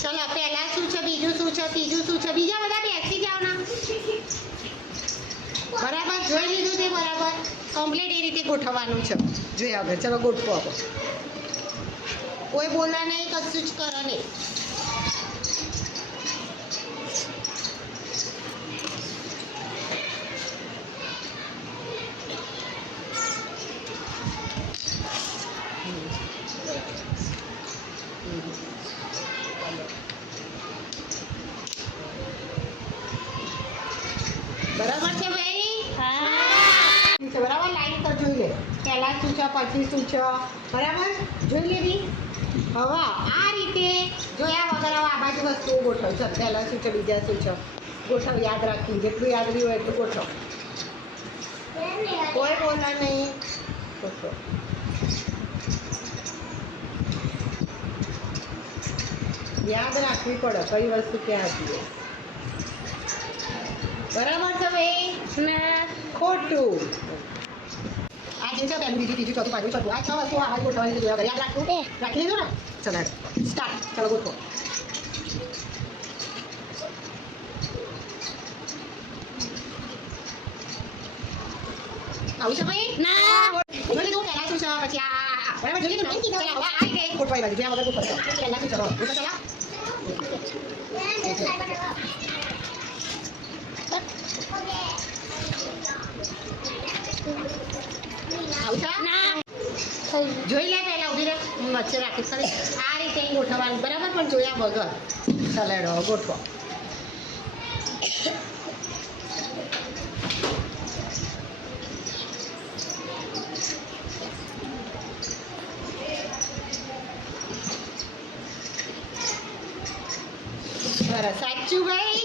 ચલો પહેલા શું છે, બીજું શું છે, ત્રીજું શું છે, બીજા બધા બેસી જાઓ ના. બરાબર જોઈ લીધું તે બરાબર કમ્પ્લીટ એ રીતે ગોઠવવાનું છે. જોયા વગર ચલો ગોઠવો હવે. કોઈ બોલા નહીં, કશું જ કરો નહીં. બરાબર છે ભાઈ? બરાબર લાઈન પર જોઈ લે. પહેલા શું છે, પછી શું છે, બરાબર જોઈ લેવી. હવે આ રીતે જોયા વગર હવે આ બાજુ વસ્તુઓ ગોઠવ. ચાલ પહેલા શું છે, બીજા શું છે, ગોઠવ. યાદ રાખી, જેટલું યાદ રહ્યું હોય એટલું ગોઠવ. કોઈ બોલા નહીં, ગોઠવ. યાદ રાખવી પડે કઈ વસ્તુ ક્યાં હતી. બરાબર છે ભાઈ? ખોટું. આ જે છે પહેલું, બીજું, ત્રીજું, ચોથું, પાંચમું, છઠ્ઠું, આ 6 વસ્તુઓ આવા ગોઠવવાની છે. યાદ રાખવું. રાખી લીધું ને? ચલો સ્ટાર્ટ. ચલો ગોઠવો. આવું છે ભાઈ? જોઈ લીધું પહેલા શું છે, પછી આ બરાબર જોઈ લીધું ને? ચલો હવે આ રીતે ગોઠવાઈ બાજુ જ્યાં વગર ગોઠવો. પહેલા શું ચલો ગોઠવો. ચલો જોઈ લે પહેલા ઉભી રહે, હું વચ્ચે રાખીશ. આ રીતે ગોઠવવાનું બરાબર, પણ જોયા વગર. સલાડો ગોઠવો. બરાબર સાચું ભાઈ?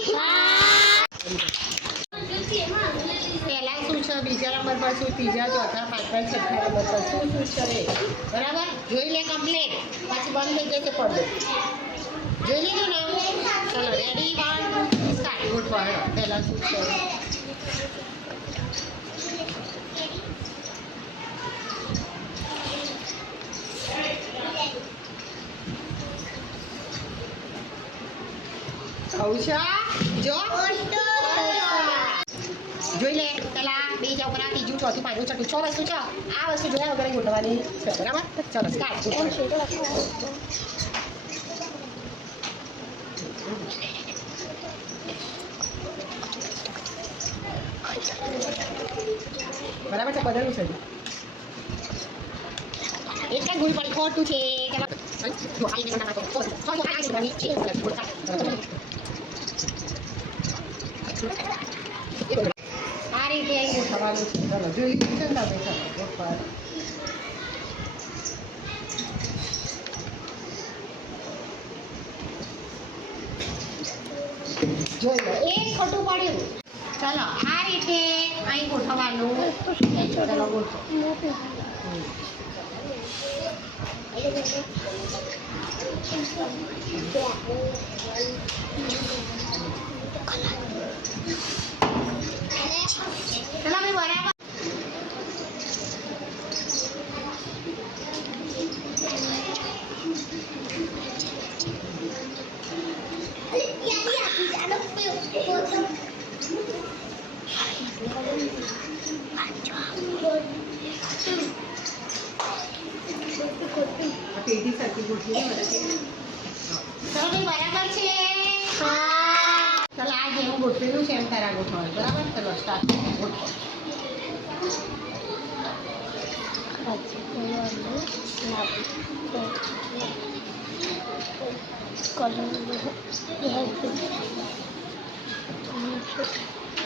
પહેલા શું છે, બીજા નંબર પર શું, ત્રીજા, ચોથા, પાંચમા, છઠ્ઠા નંબર પર શું છે રે. બરાબર જોઈ લે કમ્પ્લીટ. પછી બંધ થઈ જશે પડદો. જોઈ લીધું ને? ચલો રેડી, 1 2 3 સ્ટાર્ટ. ગોઠવા. પહેલા શું છે, આવું છે. જો જોઈ લે પેલા બે ચોપરા, ત્રીજું, ચોથું, પાંચમું, છઠ્ઠું, 6 વસ્તુ છે. આ વસ્તુ જોયા વગર ગોઠવવાની છે. બરાબર ચલો સ્ટાર્ટ. બરાબર છે, બદલવું છે. એક જ ભૂલ પડી, ખોટું છે. આ રીતે ગોઠવવાનું છે. ચલો જોઈ લીધું છે ને તમે? ચલો ગોઠવા. જોઈ લો એક ખોટું પડ્યું. ચલો આ રીતે અહીં ગોઠવવાનું. ચલો ગોઠવો. ચલો ભાઈ બરાબર. પેટી સરખી ગોઠવી. ચલો ભાઈ બરાબર છે? ચલો આ જેવું ગોઠવેલું છે એમ તારા ગોઠવાનું. બરાબર ચલો સ્ટાર્ટ. ગોઠવો.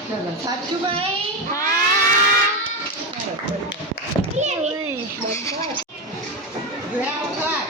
ચલો સાચું ભાઈ? જોયા વગર.